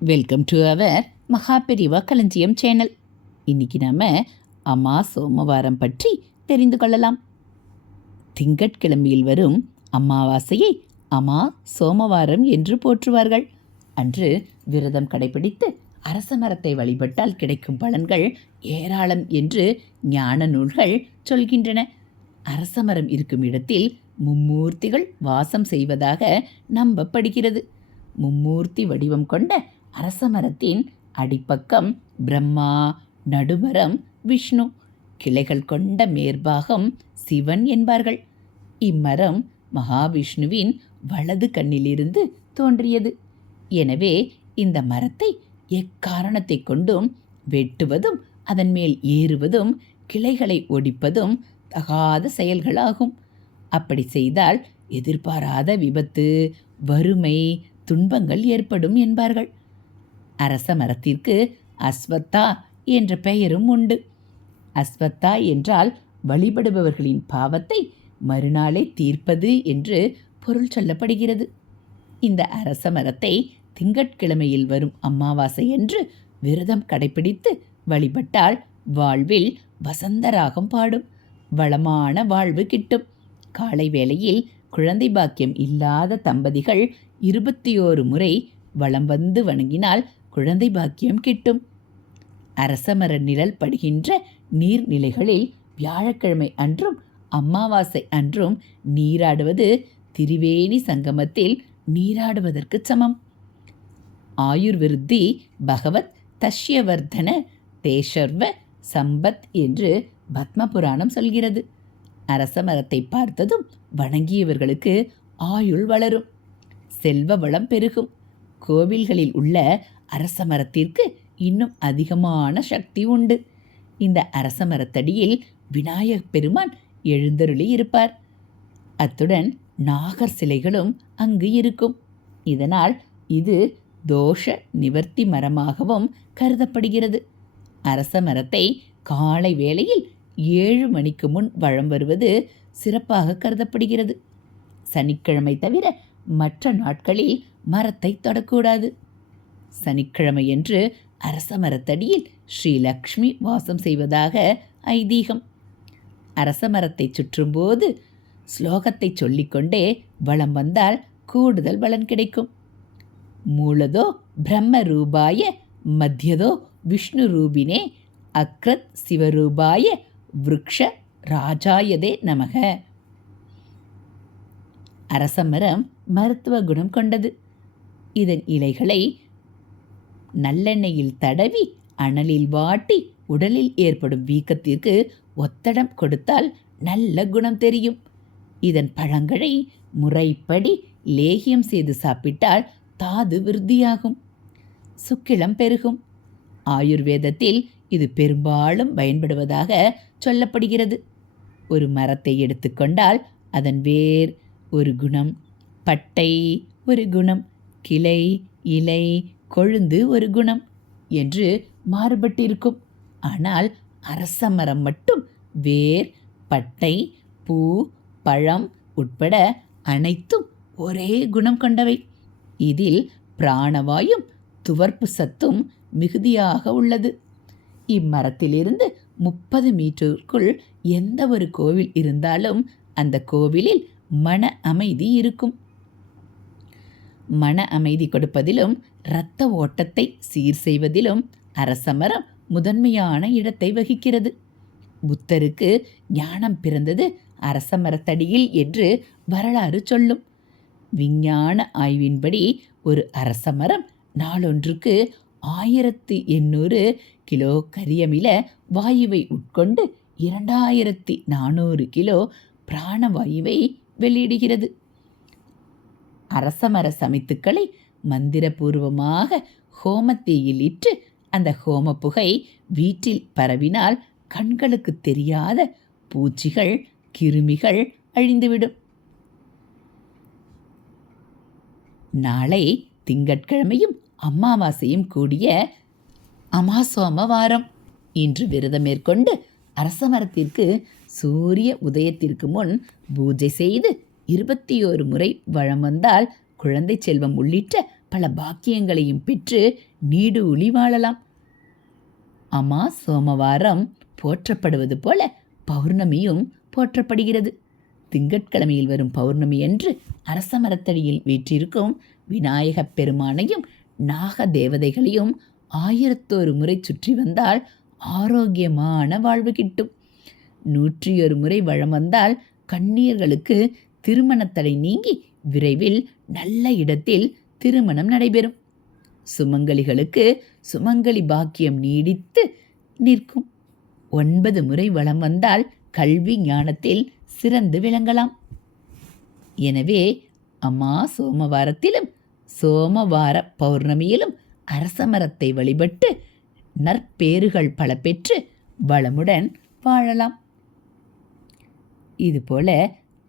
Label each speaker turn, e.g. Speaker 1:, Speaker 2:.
Speaker 1: Welcome to our Maha Periyava களஞ்சியம் channel இன்னைக்கு நாம் அம்மா சோமவாரம் பற்றி தெரிந்து கொள்ளலாம். திங்கட்கிழமையில் வரும் அமாவாசையை அம்மா சோமவாரம் என்று போற்றுவார்கள். அன்று விரதம் கடைபிடித்து அரச மரத்தை வழிபட்டால் கிடைக்கும் பலன்கள் ஏராளம் என்று ஞான நூல்கள் சொல்கின்றன. அரச மரம் இருக்கும் இடத்தில் மும்மூர்த்திகள் வாசம் செய்வதாக நம்பப்படுகிறது. மும்மூர்த்தி வடிவம் கொண்ட அரச மரத்தின் அடிப்பக்கம் பிரம்மா நடுமரம் விஷ்ணு. கிளைகள் கொண்ட மேற்பாகம் சிவன் என்பார்கள். இம்மரம் மகாவிஷ்ணுவின் வலது கண்ணிலிருந்து தோன்றியது. எனவே இந்த மரத்தை எக்காரணத்தை கொண்டும் வெட்டுவதும் அதன் மேல் ஏறுவதும் கிளைகளை ஒடிப்பதும் தகாத செயல்களாகும். அப்படி செய்தால் எதிர்பாராத விபத்து வறுமை துன்பங்கள் ஏற்படும் என்பார்கள். அரச மரத்திற்கு அஸ்வத்தா என்ற பெயரும் உண்டு. அஸ்வத்தா என்றால் வழிபடுபவர்களின் பாவத்தை மறுநாளே தீர்ப்பது என்று பொருள் சொல்லப்படுகிறது. இந்த அரச மரத்தை திங்கட்கிழமையில் வரும் அமாவாசை என்று விரதம் கடைபிடித்து வழிபட்டால் வாழ்வில் வசந்தராகம் பாடும். வளமான வாழ்வு கிட்டும். காலை வேளையில் குழந்தை பாக்கியம் இல்லாத தம்பதிகள் இருபத்தி ஓரு முறை வலம் வந்து வணங்கினால் குழந்தை பாக்கியம் கிட்டும். அரசமர நிழல் படுகின்ற நீர்நிலைகளில் வியாழக்கிழமை அன்றும் அமாவாசை அன்றும் நீராடுவது திரிவேணி சங்கமத்தில் நீராடுவதற்கு சமம். ஆயுர்விருத்தி பகவத் தஷ்யவர்தன தேஷர்வ சம்பத் என்று பத்ம புராணம் சொல்கிறது. அரச மரத்தை பார்த்ததும் வணங்கியவர்களுக்கு ஆயுள் வளரும். செல்வ வளம் பெருகும். கோவில்களில் உள்ள அரச மரத்திற்கு இன்னும் அதிகமான சக்தி உண்டு. இந்த அரச மரத்தடியில் விநாயகப் பெருமான் எழுந்தருளி இருப்பார். அத்துடன் நாகர் சிலைகளும் அங்கு இருக்கும். இதனால் இது தோஷ நிவர்த்தி மரமாகவும் கருதப்படுகிறது. அரச மரத்தை காலை வேளையில் ஏழு மணிக்கு முன் வழம் வருவது சிறப்பாக கருதப்படுகிறது. சனிக்கிழமை தவிர மற்ற நாட்களில் மரத்தை தொடக்கூடாது. சனிக்கிழமையன்று அரச மரத்தடியில் ஸ்ரீலக்ஷ்மி வாசம் செய்வதாக ஐதீகம். அரச மரத்தை சுற்றும்போது ஸ்லோகத்தை சொல்லிக்கொண்டே வலம் வந்தால் கூடுதல் பலன் கிடைக்கும். மூலதோ பிரம்ம ரூபாய மத்தியதோ விஷ்ணு ரூபினே அக்ரத் சிவரூபாய விரக்ஷ ராஜாயதே நமக. அரசமரம் மருத்துவ குணம் கொண்டது. இதன் இலைகளை நல்லெண்ணெயில் தடவி அனலில் வாட்டி உடலில் ஏற்படும் வீக்கத்திற்கு ஒத்தடம் கொடுத்தால் நல்ல குணம் தெரியும். இதன் பழங்களை முறைப்படி லேகியம் செய்து சாப்பிட்டால் தாது விருத்தியாகும். சுக்கிலம் பெருகும். ஆயுர்வேதத்தில் இது பெரும்பாலும் பயன்படுவதாக சொல்லப்படுகிறது. ஒரு மரத்தை எடுத்துக்கொண்டால் அதன் வேர் ஒரு குணம் பட்டை ஒரு குணம் கிளை இலை கொழுந்து ஒரு குணம் என்று மாறுபட்டிருக்கும். ஆனால் அரச மரம் மட்டும் வேர் பட்டை பூ பழம் உட்பட அனைத்தும் ஒரே குணம் கொண்டவை. இதில் பிராணவாயும் துவர்ப்பு சத்தும் மிகுதியாக உள்ளது. இம்மரத்திலிருந்து முப்பது மீட்டருக்குள் எந்த ஒரு கோவில் இருந்தாலும் அந்த கோவிலில் மன அமைதி இருக்கும். மன அமைதி கொடுப்பதிலும் இரத்த ஓட்டத்தை சீர் செய்வதிலும் அரசமரம் முதன்மையான இடத்தை வகிக்கிறது. புத்தருக்கு ஞானம் பிறந்தது அரச மரத்தடியில் என்று வரலாறு சொல்லும். விஞ்ஞான ஆய்வின்படி ஒரு அரச மரம் நாளொன்றுக்கு ஆயிரத்து எண்ணூறு கிலோ கரியமில வாயுவை உட்கொண்டு இரண்டாயிரத்தி நானூறு கிலோ பிராணவாயுவை வெளியிடுகிறது. அரசமர சமித்துக்களை மந்திரபூர்வமாக ஹோமத்தீயில் இட்டு அந்த ஹோம புகை வீட்டில் பரவினால் கண்களுக்கு தெரியாத பூச்சிகள் கிருமிகள் அழிந்துவிடும். நாளை திங்கட்கிழமையும் அமாவாசையும் கூடிய அமாசோம வாரம். இன்று விரதம் மேற்கொண்டு அரச மரத்திற்கு சூரிய உதயத்திற்கு முன் பூஜை செய்து இருபத்தி ஓரு முறை வளம் வந்தால் குழந்தை செல்வம் உள்ளிட்ட பல பாக்கியங்களையும் பெற்று நீடு ஒளி வாழலாம். அம்மா சோமவாரம் போற்றப்படுவது போல பௌர்ணமியும் போற்றப்படுகிறது. திங்கட்கிழமையில் வரும் பௌர்ணமி அன்று அரச மரத்தடியில் வீற்றிருக்கும் விநாயகப் பெருமானையும் நாக தேவதைகளையும் ஆயிரத்தோரு முறை சுற்றி வந்தால் ஆரோக்கியமான வாழ்வு கிட்டும். நூற்றியொரு முறை வளம் வந்தால் கண்ணியர்களுக்கு திருமணத்தடை நீங்கி விரைவில் நல்ல இடத்தில் திருமணம் நடைபெறும். சுமங்கலிகளுக்கு சுமங்கலி பாக்கியம் நீடித்து நிற்கும். ஒன்பது முறை வளம் வந்தால் கல்வி ஞானத்தில் சிறந்து விளங்கலாம். எனவே அம்மா சோமவாரத்திலும் சோமவார பௌர்ணமியிலும் அரசமரத்தை வழிபட்டு நற்பேறுகள் பல பெற்று வளமுடன் வாழலாம். இதுபோல